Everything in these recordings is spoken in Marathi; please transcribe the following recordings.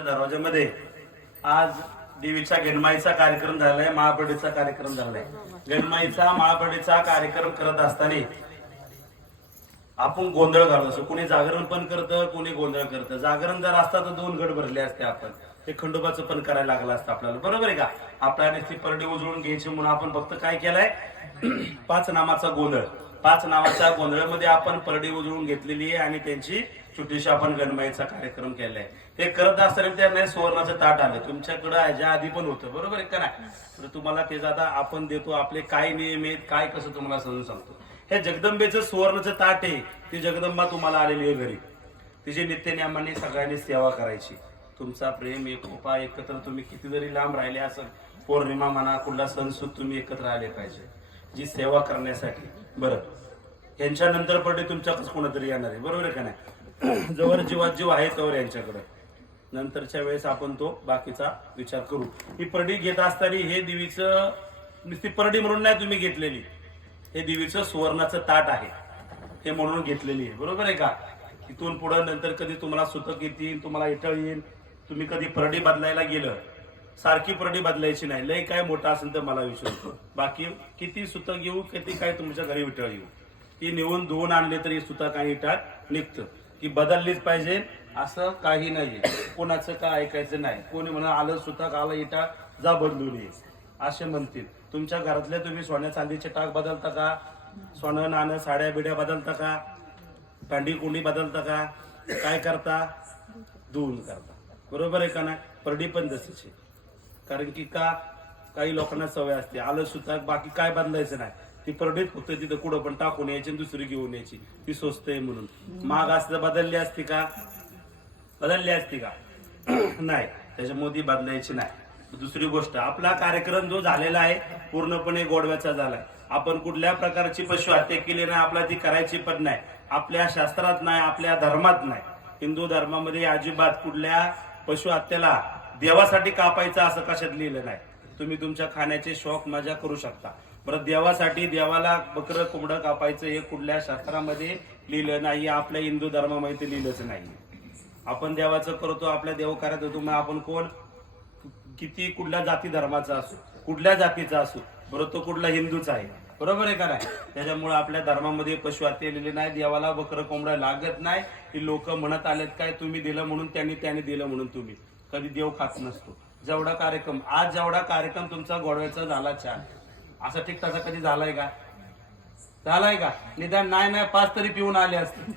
दरवाजामध्ये. आज देवीच्या गणमाईचा कार्यक्रम झालाय महापडीचा कार्यक्रम झालाय. गणमाईचा महापडीचा कार्यक्रम करत असताना आपण गोंधळ घालत असतो. कोणी जागरण पण करतं कोणी गोंधळ करतं. जागरण जर असता तर दोन गट भरले असते आपण. ते खंडोबाचं पण करायला लागलं असतं आपल्याला. बरोबर आहे का? आपल्याला ती परडी उजळून घ्यायची म्हणून आपण फक्त काय केलंय? पाच नामाचा गोंधळ. पाच नावाच्या गोंधळामध्ये आपण परडी उजळून घेतलेली आहे आणि त्यांची छोटीशी आपण गणमाईचा कार्यक्रम केलाय. हे करत असताना त्यांना सुवर्णाचं ताट आलं. तुमच्याकडं ह्याच्या आधी पण होतं. बरोबर आहे का नाही? तर तुम्हाला ते आता आपण देतो. आपले काय नियम आहेत काय कसं तुम्हाला समजून सांगतो. हे जगदंबेचं सुवर्णाचं ताट आहे. ती जगदंबा तुम्हाला आलेली आहे घरी. तिची नित्यनियमाने सगळ्यांनी सेवा करायची. तुमचा प्रेम एकोपा एकत्र तुम्ही किती जरी लांब राहिले असं पौर्णिमा म्हणा कुठला सणसूद तुम्ही एकत्र आले पाहिजे. जी सेवा करण्यासाठी. बरं. यांच्यानंतर पडले तुमच्याकडेच कोणतरी येणार आहे. बरोबर आहे का नाही? जवळ जीवात जीव आहे तवर यांच्याकडे. नंतरच्या वेळेस आपण तो बाकीचा विचार करू. ही परडी घेत असताना हे देवीचं नुसती परडी म्हणून नाही तुम्ही घेतलेली. हे देवीचं सुवर्णाचं ताट आहे. हे म्हणून घेतलेली आहे. बरोबर आहे का? इथून पुढं नंतर कधी तुम्हाला सुतक येतील तुम्हाला इटळ येईल. तुम्ही कधी परडी बदलायला गेलं सारखी परडी बदलायची नाही. लय काय मोठा असेल तर मला विचारतो बाकी किती सुतक येऊ किती काय तुमच्या घरी विटळ येऊ ती नेऊन धुवून आणले तरी सुतक काही इटाळ निघतं. ती बदललीच पाहिजे असं काही नाही कोणाचं काय ऐकायचं नाही. कोणी म्हणा आलं सुतक आलं इटा जा बदलून ये. असे म्हणतील. तुमच्या घरातले तुम्ही सोन्या चांदीचे टाक बदलता का? सोनं नाणं साड्या बिड्या बदलता का? कांडी कुंडी बदलता का? काय करता? धुवून करता. बरोबर आहे का ना परडी पण जसेची कारण की का काही लोकांना सवय असते. आलं सुताक बाकी काय बदलायचं नाही. ती परडीत फक्त तिथं कुठं पण टाकून यायची दुसरी घेऊन यायची. ती स्वस्त आहे म्हणून. माग असतं बदलली असती का? बदलली असती का? नाही. त्याच्यामुळे ती बदलायची नाही. दुसरी गोष्ट आपला कार्यक्रम जो झालेला आहे पूर्णपणे गोडव्याचा झालाय आपण कुठल्या प्रकारची पशु हत्या केली नाही आपला ती करायची पण नाही. आपल्या शास्त्रात नाही आपल्या धर्मात नाही. हिंदू धर्मामध्ये अजिबात कुठल्या पशु हत्याला देवासाठी कापायचं असं कशात लिहिलं नाही. तुम्ही तुमच्या खाण्याचे शौक मजा करू शकता. बरं देवासाठी देवाला बकर कोंबडं कापायचं हे कुठल्या शास्त्रामध्ये लिहिलं नाही आपल्या हिंदू धर्मामध्ये ते लिहिलंच नाही. आपण देवाचं करतो आपल्या देवकार्यात होतो मग आपण कोण? किती कुठल्या जाती धर्माचा असू कुठल्या जातीचा असो बरं तो कुठला हिंदूच आहे. बरोबर आहे का नाही? त्याच्यामुळे आपल्या धर्मामध्ये पशु हत्या नाही देवाला बकर कोंबडा लागत नाही. ही लोक म्हणत आलेत काय तुम्ही दिलं म्हणून त्यांनी त्यांनी दिलं म्हणून तुम्ही. कधी देव खात नसतो. जेवढा कार्यक्रम आज जेवढा कार्यक्रम तुमचा गोडव्याचा झाला छान असा ठीक तसा कधी झालाय का? झालाय का? निदान नाही नाही पाच तरी पिऊन आले असते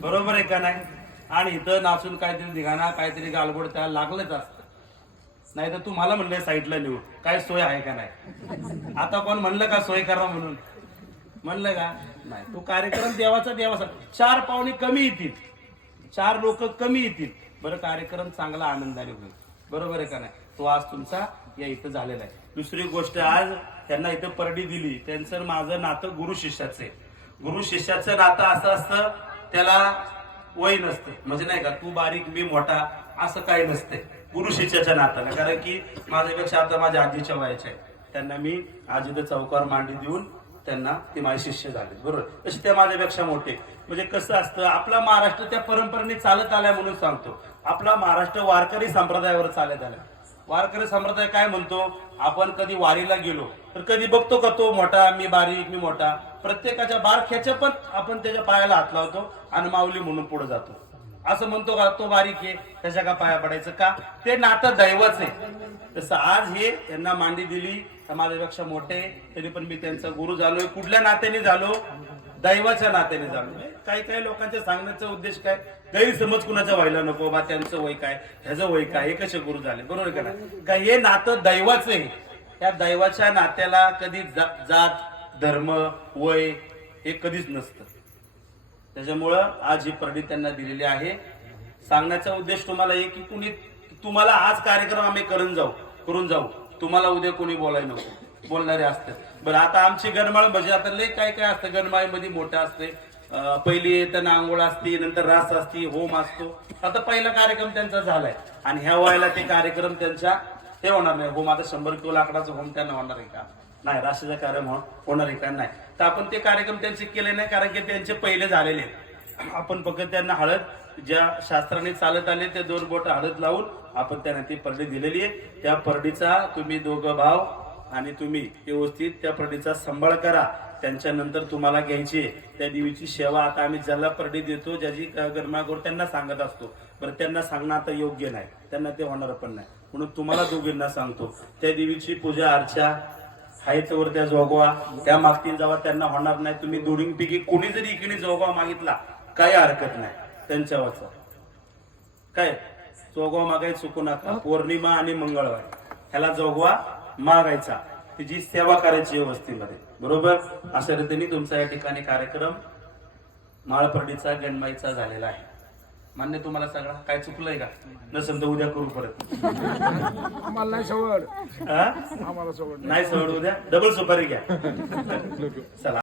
बरोबर आहे का नाही? आणि इथं नाचून काहीतरी धिगाणा काहीतरी गालबोड त्याला लागलंच असतं. नाही तर तुम्हाला म्हणलंय साईडला नेऊ काय सोय आहे का नाही? आता कोण म्हणलं का सोय करा म्हणून? म्हणलं का? नाही तो कार्यक्रम देवाचा देवाचा चार पाहुणे कमी येतील. चार लोक कमी येतील. बरं कार्यक्रम चांगला आनंदाने होईल. बरोबर आहे का नाही? तो आज तुमचा या इथं झालेला आहे. दुसरी गोष्ट आज त्यांना इथं परडी दिली. त्यांचं माझं नातं गुरु शिष्याचं आहे. गुरु शिष्याचं नातं असं असतं त्याला वय नसतं. म्हणजे नाही का तू बारीक मी मोठा असं काही नसतंय. गुरु शिष्याच्या नात्याला. कारण की माझ्यापेक्षा आता माझ्या आजीच्या वयाच्या आहे त्यांना मी आजी तर चौकार मांडी देऊन त्यांना ते माझे शिष्य झाले बरोबर? तसे ते माझ्यापेक्षा मोठे. म्हणजे कसं असतं आपला महाराष्ट्र त्या परंपरेने चालत आलाय म्हणून सांगतो. आपला महाराष्ट्र वारकरी संप्रदायावर चालत आलाय वारकरी संप्रदाय काय म्हणतो? आपण कधी वारीला गेलो तर कधी बघतो का तो मोठा मी बारीक मी मोठा? प्रत्येकाच्या बारख्याच्या पण आपण त्याच्या पायाला हात लावतो आणि माऊली म्हणून पुढे जातो. असं म्हणतो का तो बारीक आहे त्याच्या का पाया पडायचं का? ते नातं दैवच आहे. तसं आज हे यांना मांडी दिली समाजापेक्षा मोठे तरी पण मी त्यांचा गुरु झालोय. कुठल्या नात्याने झालो? दैवाच्या नात्याने झालो. काही काही लोकांच्या सांगण्याचा उद्देश काय? गैरसमज कुणाचा व्हायला नको बा त्यांचं वय काय ह्याचं वय काय हे कसे गुरु झाले? बरोबर का ना का हे नातं दैवाचं आहे? त्या दैवाच्या नात्याला कधी जात धर्म वय हे कधीच नसतं. त्याच्यामुळं आज ही परडी त्यांना दिलेली आहे. सांगण्याचा उद्देश तुम्हाला एक की कुणी तुम्हाला आज कार्यक्रम आम्ही करून जाऊ करून जाऊ. तुम्हाला उद्या कोणी बोलाय नको. बोलणारे असतात. बरं आता आमची गणमाळ म्हणजे आता लय काय काय असतं? गणमाळीमध्ये मोठं असते पहिली तर आंघोळ असते नंतर रास असते होम असतो. आता पहिला कार्यक्रम त्यांचा झालाय. आणि ह्या वयाला ते कार्यक्रम त्यांच्या ते होणार नाही. होम आता शंभर किलो लाकडाचं होम त्यांना होणार आहे का? नाही राशीचा कार्यक्रम हो- होणार आहे का? नाही. तर आपण ते कार्यक्रम त्यांचे केले नाही कारण की त्यांचे पहिले झालेले आहेत. आपण फक्त त्यांना हळद ज्या शास्त्राने चालत आले ते दोन बोट हळद लावून आपण त्यांना ती परडी दिलेली आहे. त्या परडीचा तुम्ही दोघं भाव आणि तुम्ही व्यवस्थित त्या परडीचा सांभाळ करा. त्यांच्यानंतर तुम्हाला घ्यायची त्या देवीची सेवा आता आम्ही ज्याला परडी देतो ज्याची गरमागोर त्यांना सांगत असतो. बरं त्यांना सांगणं आता योग्य नाही. त्यांना ते होणार पण नाही. म्हणून तुम्हाला दोघींना सांगतो त्या देवीची पूजा अर्चा आहेत वर त्या जोगवा त्या मागतील जेव्हा त्यांना होणार नाही. तुम्ही दोन्हीपैकी कोणी जरी इकडे जोगवा मागितला काही हरकत नाही. त्यांच्यावरचा काय? जोगवा मागाय चुकू नका. पौर्णिमा आणि मंगळवार. ह्याला जोगवा मागायचा. तिची सेवा करायची व्यवस्थेमध्ये. बरोबर? अशा रीतीने तुमचा या ठिकाणी कार्यक्रम माळपर्डीचा गणमाईचा झालेला आहे. मान्य तुम्हाला सगळा? काय चुकलंय का? नसेल तर उद्या करू परत. आम्हाला नाही सवड. हा? आम्हाला सवड नाही. सवड उद्या? डबल सुपारी घ्या. चला.